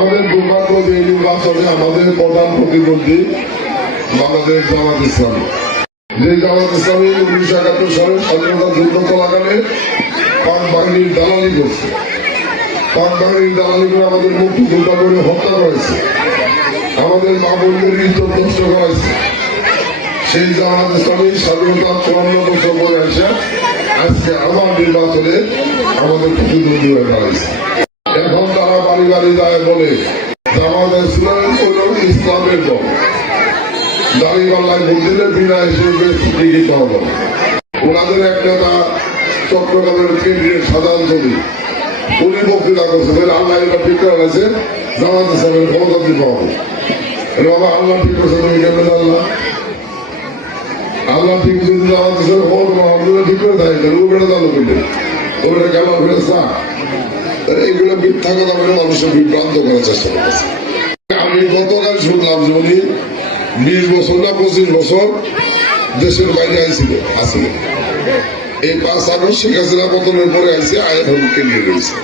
আমাদের দুর্ভাগ্য যে নির্বাচনে আমাদের প্রধান প্রতিদ্বন্দ্বী বাংলাদেশ জামাত ইসলামী, যে জামাত ইসলামী 1971 সালে স্বাধীনতা যুদ্ধ চলাকালে পাক বাহিনীর দালালি করছে। পাক বাহিনীর দালালি করে আমাদের মুক্তিযোদ্ধা করে হত্যা করেছে, আমাদের মা বোনদের ইজ্জত নষ্ট করেছে। সেই জামাত ইসলামী স্বাধীনতা 54 বছর পরে এসে আজকে আমার নির্বাচনে আমাদের প্রতিদ্বন্দ্বী হয়ে দাঁড়াইছে। এখন তারা বাড়ি বাড়ি যায় বলে জামাত ইসলাম হল ইসলামের দল, দাঁড়িপাল্লায় ভোট দিলে বিনা হিসেবে স্বীকৃত হবে। ওনাদের এক নেতা চট্টগ্রামের কেন্দ্রীয় সাধারণ ছবি উনি বক্তৃতা করছে, আল্লাহ এটা ঠিক করে গেছে, জামাত ইসলামের ক্ষমতা দিতে হবে। বাবা আল্লাহ ঠিক করছে, তুমি কেমন আল্লাহ আল্লাহ ঠিক যদি জামাত ইসলামের ক্ষমতা ঠিক করে থাকে ও বেড়ে দালো পেলে ওটা কেমন ফেরেছে না। এইগুলো মিথ্যা কথা বলে মানুষের বিভ্রান্ত করার চেষ্টা করতেছে। আমি গতকাল শুনলাম যে উনি 20 বছর না 25 বছর দেশের বাইরে আসিলেন। এই 5 আগস্ট শেখ হাসিনা পতনের পরে আইসে এখন কেন্দ্রে রয়েছে।